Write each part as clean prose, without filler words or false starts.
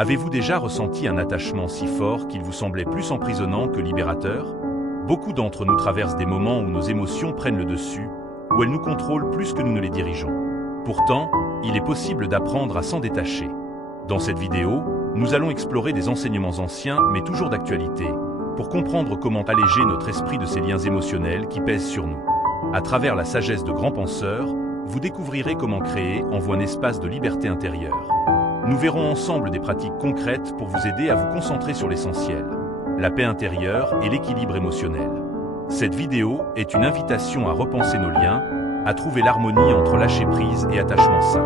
Avez-vous déjà ressenti un attachement si fort qu'il vous semblait plus emprisonnant que libérateur? Beaucoup d'entre nous traversent des moments où nos émotions prennent le dessus, où elles nous contrôlent plus que nous ne les dirigeons. Pourtant, il est possible d'apprendre à s'en détacher. Dans cette vidéo, nous allons explorer des enseignements anciens mais toujours d'actualité, pour comprendre comment alléger notre esprit de ces liens émotionnels qui pèsent sur nous. À travers la sagesse de grands penseurs, vous découvrirez comment créer en vous un espace de liberté intérieure. Nous verrons ensemble des pratiques concrètes pour vous aider à vous concentrer sur l'essentiel, la paix intérieure et l'équilibre émotionnel. Cette vidéo est une invitation à repenser nos liens, à trouver l'harmonie entre lâcher prise et attachement sain.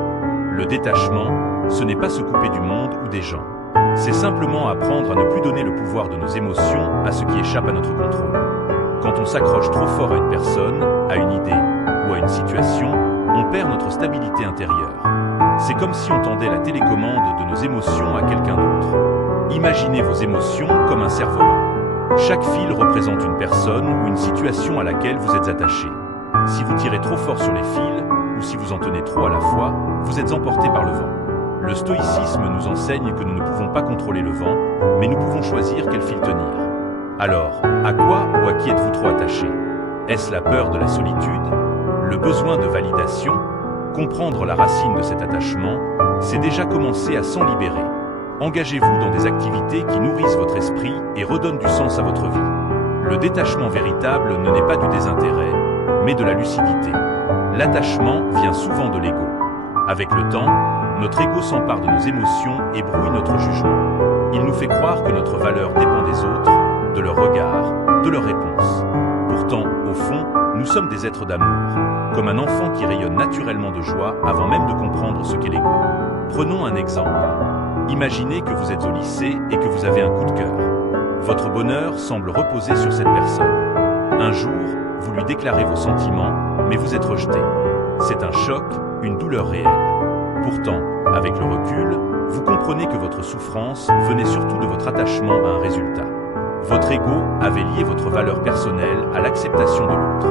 Le détachement, ce n'est pas se couper du monde ou des gens. C'est simplement apprendre à ne plus donner le pouvoir de nos émotions à ce qui échappe à notre contrôle. Quand on s'accroche trop fort à une personne, à une idée ou à une situation, on perd notre stabilité intérieure. C'est comme si on tendait la télécommande de nos émotions à quelqu'un d'autre. Imaginez vos émotions comme un cerf-volant. Chaque fil représente une personne ou une situation à laquelle vous êtes attaché. Si vous tirez trop fort sur les fils, ou si vous en tenez trop à la fois, vous êtes emporté par le vent. Le stoïcisme nous enseigne que nous ne pouvons pas contrôler le vent, mais nous pouvons choisir quel fil tenir. Alors, à quoi ou à qui êtes-vous trop attaché? Est-ce la peur de la solitude? Le besoin de validation? Comprendre la racine de cet attachement, c'est déjà commencer à s'en libérer. Engagez-vous dans des activités qui nourrissent votre esprit et redonnent du sens à votre vie. Le détachement véritable ne naît pas du désintérêt, mais de la lucidité. L'attachement vient souvent de l'ego. Avec le temps, notre ego s'empare de nos émotions et brouille notre jugement. Il nous fait croire que notre valeur dépend des autres, de leur regard, de leurs réponses. Pourtant, au fond, nous sommes des êtres d'amour, comme un enfant qui rayonne naturellement de joie avant même de comprendre ce qu'est l'ego. Prenons un exemple. Imaginez que vous êtes au lycée et que vous avez un coup de cœur. Votre bonheur semble reposer sur cette personne. Un jour, vous lui déclarez vos sentiments, mais vous êtes rejeté. C'est un choc, une douleur réelle. Pourtant, avec le recul, vous comprenez que votre souffrance venait surtout de votre attachement à un résultat. Votre ego avait lié votre valeur personnelle à l'acceptation de l'autre.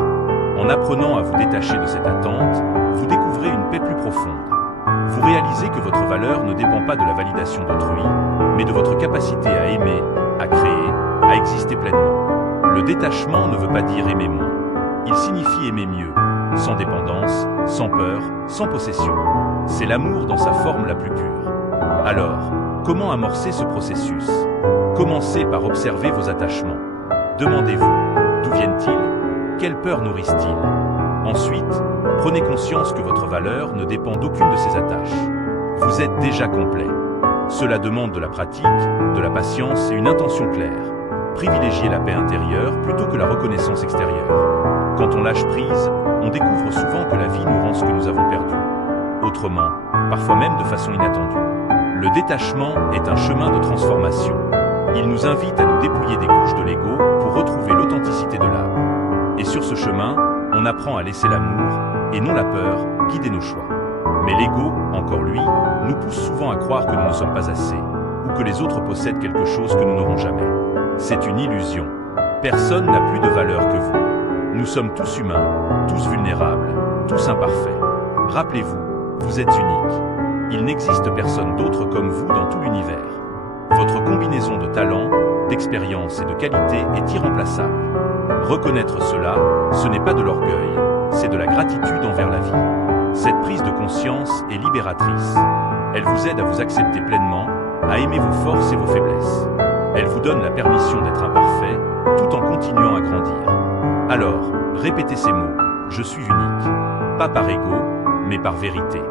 En apprenant à vous détacher de cette attente, vous découvrez une paix plus profonde. Vous réalisez que votre valeur ne dépend pas de la validation d'autrui, mais de votre capacité à aimer, à créer, à exister pleinement. Le détachement ne veut pas dire aimer moins. Il signifie aimer mieux, sans dépendance, sans peur, sans possession. C'est l'amour dans sa forme la plus pure. Alors, comment amorcer ce processus? Commencez par observer vos attachements. Demandez-vous, d'où viennent-ils? Quelle peur nourrissent-ils? Ensuite, prenez conscience que votre valeur ne dépend d'aucune de ces attaches. Vous êtes déjà complet. Cela demande de la pratique, de la patience et une intention claire. Privilégiez la paix intérieure plutôt que la reconnaissance extérieure. Quand on lâche prise, on découvre souvent que la vie nous rend ce que nous avons perdu. Autrement, parfois même de façon inattendue. Le détachement est un chemin de transformation. Il nous invite à nous dépouiller des couches de l'ego pour retrouver l'authenticité de l'âme. Et sur ce chemin, on apprend à laisser l'amour, et non la peur, guider nos choix. Mais l'ego, encore lui, nous pousse souvent à croire que nous ne sommes pas assez, ou que les autres possèdent quelque chose que nous n'aurons jamais. C'est une illusion. Personne n'a plus de valeur que vous. Nous sommes tous humains, tous vulnérables, tous imparfaits. Rappelez-vous, vous êtes unique. Il n'existe personne d'autre comme vous dans tout l'univers. Votre combinaison de talents, d'expérience et de qualité est irremplaçable. Reconnaître cela, ce n'est pas de l'orgueil, c'est de la gratitude envers la vie. Cette prise de conscience est libératrice. Elle vous aide à vous accepter pleinement, à aimer vos forces et vos faiblesses. Elle vous donne la permission d'être imparfait, tout en continuant à grandir. Alors, répétez ces mots, je suis unique. Pas par ego, mais par vérité.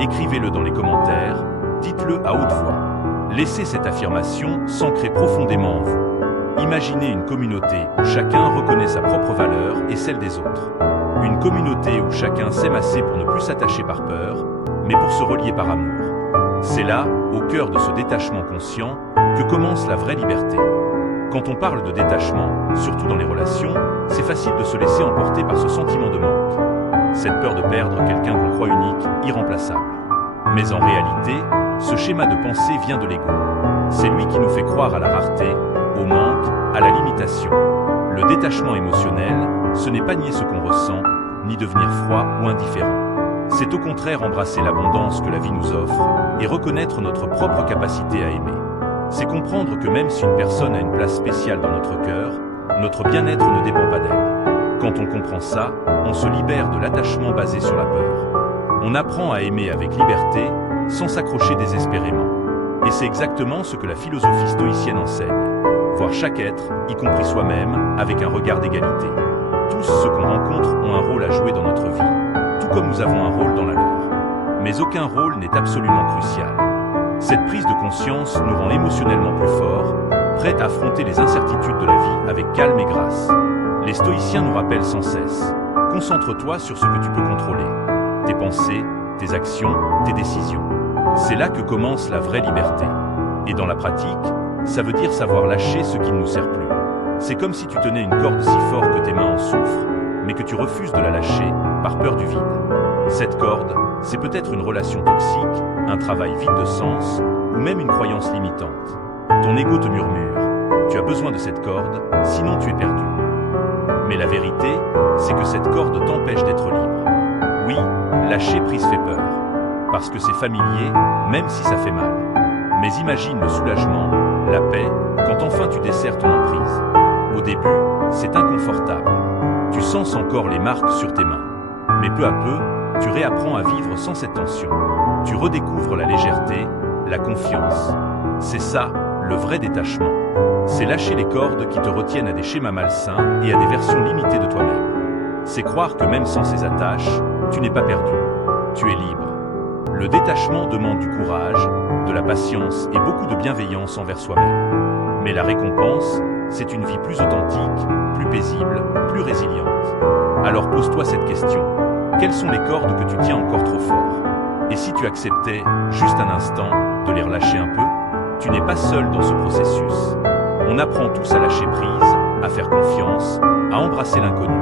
Écrivez-le dans les commentaires, dites-le à haute voix. Laissez cette affirmation s'ancrer profondément en vous. Imaginez une communauté où chacun reconnaît sa propre valeur et celle des autres. Une communauté où chacun s'aime assez pour ne plus s'attacher par peur, mais pour se relier par amour. C'est là, au cœur de ce détachement conscient, que commence la vraie liberté. Quand on parle de détachement, surtout dans les relations, c'est facile de se laisser emporter par ce sentiment de manque. Cette peur de perdre quelqu'un qu'on croit unique, irremplaçable. Mais en réalité, ce schéma de pensée vient de l'ego. C'est lui qui nous fait croire à la rareté, au manque, à la limitation. Le détachement émotionnel, ce n'est pas nier ce qu'on ressent, ni devenir froid ou indifférent. C'est au contraire embrasser l'abondance que la vie nous offre et reconnaître notre propre capacité à aimer. C'est comprendre que même si une personne a une place spéciale dans notre cœur, notre bien-être ne dépend pas d'elle. Quand on comprend ça, on se libère de l'attachement basé sur la peur. On apprend à aimer avec liberté, sans s'accrocher désespérément. Et c'est exactement ce que la philosophie stoïcienne enseigne. Voir chaque être, y compris soi-même, avec un regard d'égalité. Tous ceux qu'on rencontre ont un rôle à jouer dans notre vie, tout comme nous avons un rôle dans la leur. Mais aucun rôle n'est absolument crucial. Cette prise de conscience nous rend émotionnellement plus forts, prêts à affronter les incertitudes de la vie avec calme et grâce. Les stoïciens nous rappellent sans cesse. Concentre-toi sur ce que tu peux contrôler. Tes pensées, tes actions, tes décisions. C'est là que commence la vraie liberté. Et dans la pratique, ça veut dire savoir lâcher ce qui ne nous sert plus. C'est comme si tu tenais une corde si fort que tes mains en souffrent, mais que tu refuses de la lâcher par peur du vide. Cette corde, c'est peut-être une relation toxique, un travail vide de sens, ou même une croyance limitante. Ton ego te murmure, tu as besoin de cette corde, sinon tu es perdu. Mais la vérité, c'est que cette corde t'empêche d'être libre. Oui, lâcher prise fait peur, parce que c'est familier, même si ça fait mal. Mais imagine le soulagement, la paix, quand enfin tu desserres ton emprise. Au début, c'est inconfortable. Tu sens encore les marques sur tes mains. Mais peu à peu, tu réapprends à vivre sans cette tension. Tu redécouvres la légèreté, la confiance. C'est ça, le vrai détachement. C'est lâcher les cordes qui te retiennent à des schémas malsains et à des versions limitées de toi-même. C'est croire que même sans ces attaches, tu n'es pas perdu. Tu es libre. Le détachement demande du courage, de la patience et beaucoup de bienveillance envers soi-même. Mais la récompense, c'est une vie plus authentique, plus paisible, plus résiliente. Alors pose-toi cette question. Quelles sont les cordes que tu tiens encore trop fort? Et si tu acceptais, juste un instant, de les relâcher un peu? Tu n'es pas seul dans ce processus. On apprend tous à lâcher prise, à faire confiance, à embrasser l'inconnu.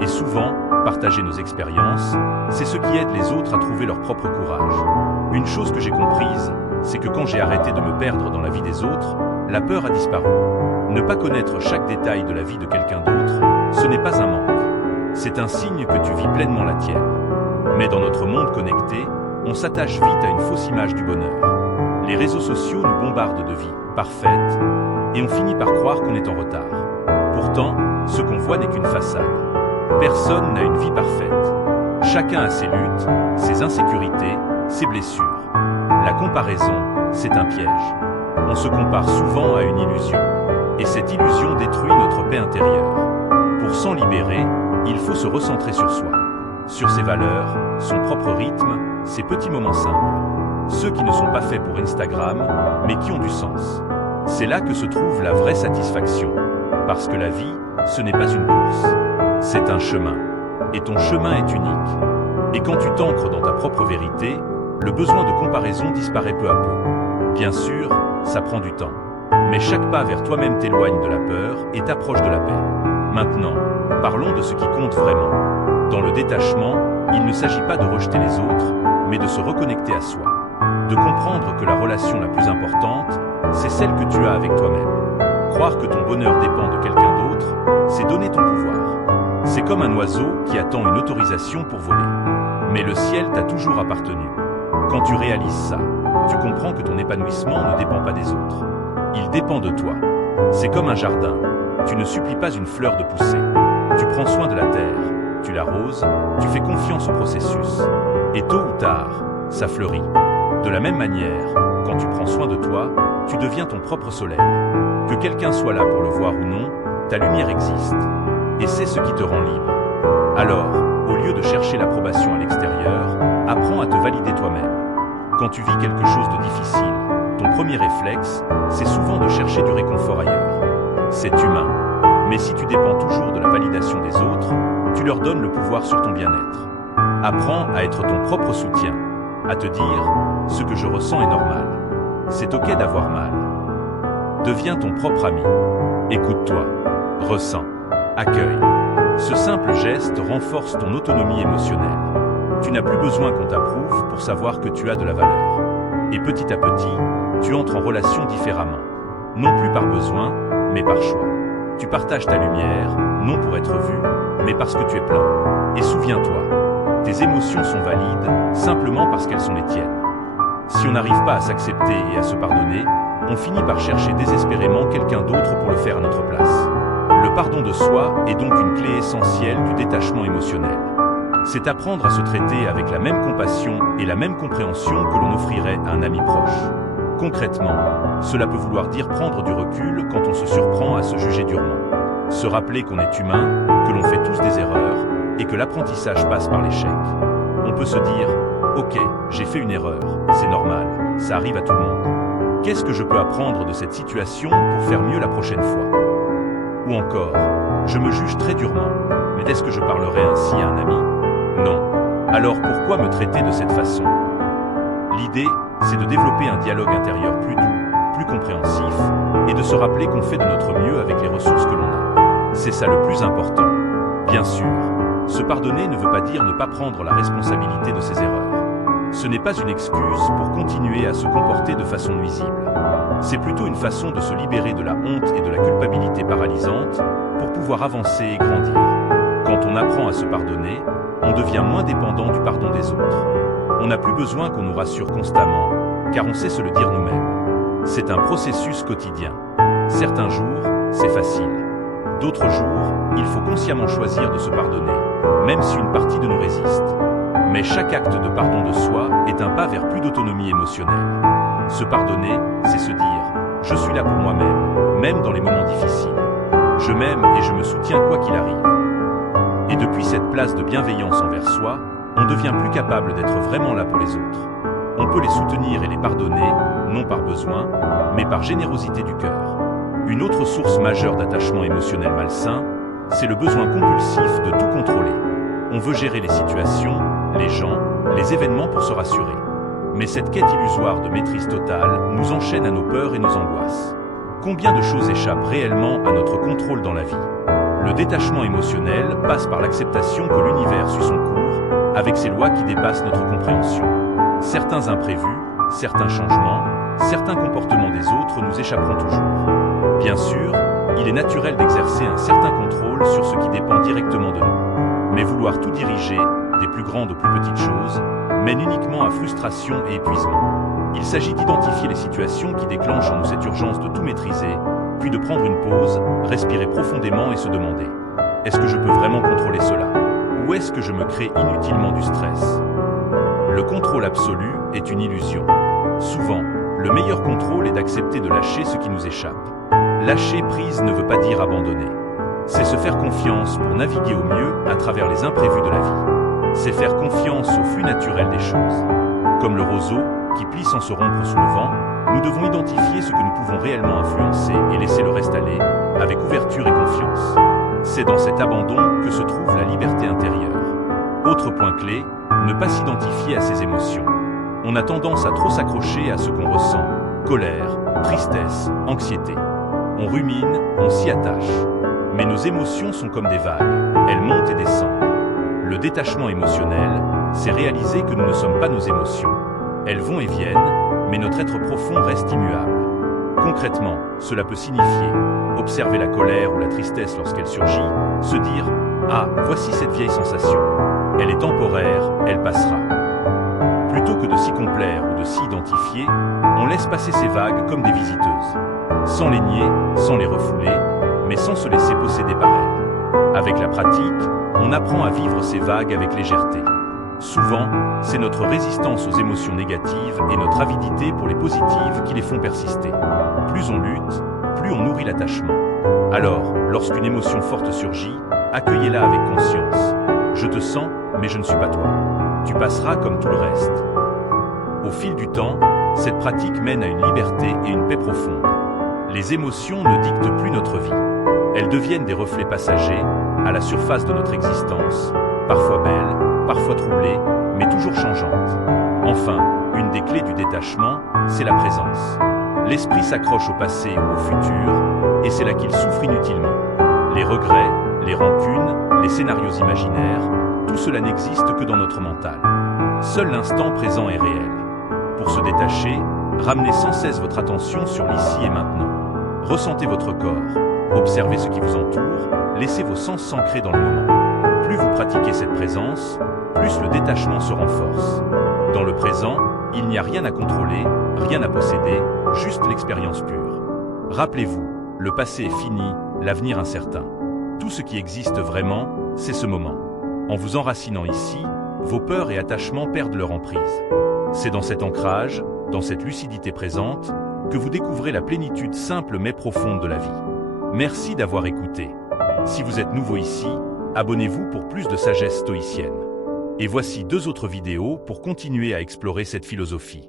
Et souvent, partager nos expériences, c'est ce qui aide les autres à trouver leur propre courage. Une chose que j'ai comprise, c'est que quand j'ai arrêté de me perdre dans la vie des autres, la peur a disparu. Ne pas connaître chaque détail de la vie de quelqu'un d'autre, ce n'est pas un manque. C'est un signe que tu vis pleinement la tienne. Mais dans notre monde connecté, on s'attache vite à une fausse image du bonheur. Les réseaux sociaux nous bombardent de vies parfaites, et on finit par croire qu'on est en retard. Pourtant, ce qu'on voit n'est qu'une façade. Personne n'a une vie parfaite. Chacun a ses luttes, ses insécurités, ses blessures. La comparaison, c'est un piège. On se compare souvent à une illusion. Et cette illusion détruit notre paix intérieure. Pour s'en libérer, il faut se recentrer sur soi. Sur ses valeurs, son propre rythme, ses petits moments simples. Ceux qui ne sont pas faits pour Instagram, mais qui ont du sens. C'est là que se trouve la vraie satisfaction. Parce que la vie, ce n'est pas une course. C'est un chemin. Et ton chemin est unique. Et quand tu t'ancres dans ta propre vérité, le besoin de comparaison disparaît peu à peu. Bien sûr, ça prend du temps. Mais chaque pas vers toi-même t'éloigne de la peur et t'approche de la paix. Maintenant, parlons de ce qui compte vraiment. Dans le détachement, il ne s'agit pas de rejeter les autres, mais de se reconnecter à soi. De comprendre que la relation la plus importante, c'est celle que tu as avec toi-même. Croire que ton bonheur dépend de quelqu'un d'autre, c'est donner ton pouvoir. C'est comme un oiseau qui attend une autorisation pour voler. Mais le ciel t'a toujours appartenu. Quand tu réalises ça, tu comprends que ton épanouissement ne dépend pas des autres. Il dépend de toi. C'est comme un jardin. Tu ne supplies pas une fleur de pousser. Tu prends soin de la terre, tu l'arroses, tu fais confiance au processus. Et tôt ou tard, ça fleurit. De la même manière, quand tu prends soin de toi, tu deviens ton propre soleil. Que quelqu'un soit là pour le voir ou non, ta lumière existe. Et c'est ce qui te rend libre. Alors, au lieu de chercher l'approbation à l'extérieur, apprends à te valider toi-même. Quand tu vis quelque chose de difficile, ton premier réflexe, c'est souvent de chercher du réconfort ailleurs. C'est humain. Mais si tu dépends toujours de la validation des autres, tu leur donnes le pouvoir sur ton bien-être. Apprends à être ton propre soutien, à te dire « ce que je ressens est normal ». C'est ok d'avoir mal. Deviens ton propre ami. Écoute-toi, ressens, accueille. Ce simple geste renforce ton autonomie émotionnelle. Tu n'as plus besoin qu'on t'approuve pour savoir que tu as de la valeur. Et petit à petit, tu entres en relation différemment. Non plus par besoin, mais par choix. Tu partages ta lumière, non pour être vu, mais parce que tu es plein. Et souviens-toi, Tes émotions sont valides simplement parce qu'elles sont les tiennes. Si on n'arrive pas à s'accepter et à se pardonner, on finit par chercher désespérément quelqu'un d'autre pour le faire à notre place. Le pardon de soi est donc une clé essentielle du détachement émotionnel. C'est apprendre à se traiter avec la même compassion et la même compréhension que l'on offrirait à un ami proche. Concrètement, cela peut vouloir dire prendre du recul quand on se surprend à se juger durement. Se rappeler qu'on est humain, que l'on fait tous des erreurs et que l'apprentissage passe par l'échec. On peut se dire « Ok, j'ai fait une erreur, c'est normal, ça arrive à tout le monde. Qu'est-ce que je peux apprendre de cette situation pour faire mieux la prochaine fois ?» Ou encore « Je me juge très durement, mais est-ce que je parlerai ainsi à un ami ? Non. Alors pourquoi me traiter de cette façon ? » L'idée, c'est de développer un dialogue intérieur plus doux, plus compréhensif, et de se rappeler qu'on fait de notre mieux avec les ressources que l'on a. C'est ça le plus important. Bien sûr, se pardonner ne veut pas dire ne pas prendre la responsabilité de ses erreurs. Ce n'est pas une excuse pour continuer à se comporter de façon nuisible. C'est plutôt une façon de se libérer de la honte et de la culpabilité paralysante pour pouvoir avancer et grandir. Quand on apprend à se pardonner, on devient moins dépendant du pardon des autres. On n'a plus besoin qu'on nous rassure constamment, car on sait se le dire nous-mêmes. C'est un processus quotidien. Certains jours, c'est facile. D'autres jours, il faut consciemment choisir de se pardonner, même si une partie de nous résiste. Mais chaque acte de pardon de soi est un pas vers plus d'autonomie émotionnelle. Se pardonner, c'est se dire « Je suis là pour moi-même, même dans les moments difficiles. Je m'aime et je me soutiens quoi qu'il arrive. » Et depuis cette place de bienveillance envers soi, on devient plus capable d'être vraiment là pour les autres. On peut les soutenir et les pardonner, non par besoin, mais par générosité du cœur. Une autre source majeure d'attachement émotionnel malsain, c'est le besoin compulsif de tout contrôler. On veut gérer les situations, les gens, les événements pour se rassurer. Mais cette quête illusoire de maîtrise totale nous enchaîne à nos peurs et nos angoisses. Combien de choses échappent réellement à notre contrôle dans la vie ? Le détachement émotionnel passe par l'acceptation que l'univers suit son cours, avec ses lois qui dépassent notre compréhension. Certains imprévus, certains changements, certains comportements des autres nous échapperont toujours. Bien sûr, il est naturel d'exercer un certain contrôle sur ce qui dépend directement de nous. Mais vouloir tout diriger, des plus grandes aux plus petites choses, mène uniquement à frustration et épuisement. Il s'agit d'identifier les situations qui déclenchent en nous cette urgence de tout maîtriser, puis de prendre une pause, respirer profondément et se demander « Est-ce que je peux vraiment contrôler cela ? Ou est-ce que je me crée inutilement du stress ?» Le contrôle absolu est une illusion. Souvent, le meilleur contrôle est d'accepter de lâcher ce qui nous échappe. Lâcher prise ne veut pas dire abandonner. C'est se faire confiance pour naviguer au mieux à travers les imprévus de la vie. C'est faire confiance au flux naturel des choses. Comme le roseau, qui plie sans se rompre sous le vent, nous devons identifier ce que nous pouvons réellement influencer et laisser le reste aller, avec ouverture et confiance. C'est dans cet abandon que se trouve la liberté intérieure. Autre point clé, ne pas s'identifier à ses émotions. On a tendance à trop s'accrocher à ce qu'on ressent, colère, tristesse, anxiété. On rumine, on s'y attache. Mais nos émotions sont comme des vagues, elles montent et descendent. Le détachement émotionnel, c'est réaliser que nous ne sommes pas nos émotions. Elles vont et viennent, mais notre être profond reste immuable. Concrètement, cela peut signifier observer la colère ou la tristesse lorsqu'elle surgit, se dire « Ah, voici cette vieille sensation. Elle est temporaire, elle passera. » Plutôt que de s'y complaire ou de s'y identifier, on laisse passer ces vagues comme des visiteuses. Sans les nier, sans les refouler, mais sans se laisser posséder par elles. Avec la pratique, on apprend à vivre ces vagues avec légèreté. Souvent, c'est notre résistance aux émotions négatives et notre avidité pour les positives qui les font persister. Plus on lutte, plus on nourrit l'attachement. Alors, lorsqu'une émotion forte surgit, accueillez-la avec conscience. Je te sens, mais je ne suis pas toi. Tu passeras comme tout le reste. Au fil du temps, cette pratique mène à une liberté et une paix profonde. Les émotions ne dictent plus notre vie. Elles deviennent des reflets passagers, à la surface de notre existence, parfois belles, parfois troublées, mais toujours changeantes. Enfin, une des clés du détachement, c'est la présence. L'esprit s'accroche au passé ou au futur, et c'est là qu'il souffre inutilement. Les regrets, les rancunes, les scénarios imaginaires, tout cela n'existe que dans notre mental. Seul l'instant présent est réel. Pour se détacher, ramenez sans cesse votre attention sur l'ici et maintenant. Ressentez votre corps, observez ce qui vous entoure, laissez vos sens s'ancrer dans le moment. Plus vous pratiquez cette présence, plus le détachement se renforce. Dans le présent, il n'y a rien à contrôler, rien à posséder, juste l'expérience pure. Rappelez-vous, le passé est fini, l'avenir incertain. Tout ce qui existe vraiment, c'est ce moment. En vous enracinant ici, vos peurs et attachements perdent leur emprise. C'est dans cet ancrage, dans cette lucidité présente, que vous découvrez la plénitude simple mais profonde de la vie. Merci d'avoir écouté. Si vous êtes nouveau ici, abonnez-vous pour plus de sagesse stoïcienne. Et voici 2 autres vidéos pour continuer à explorer cette philosophie.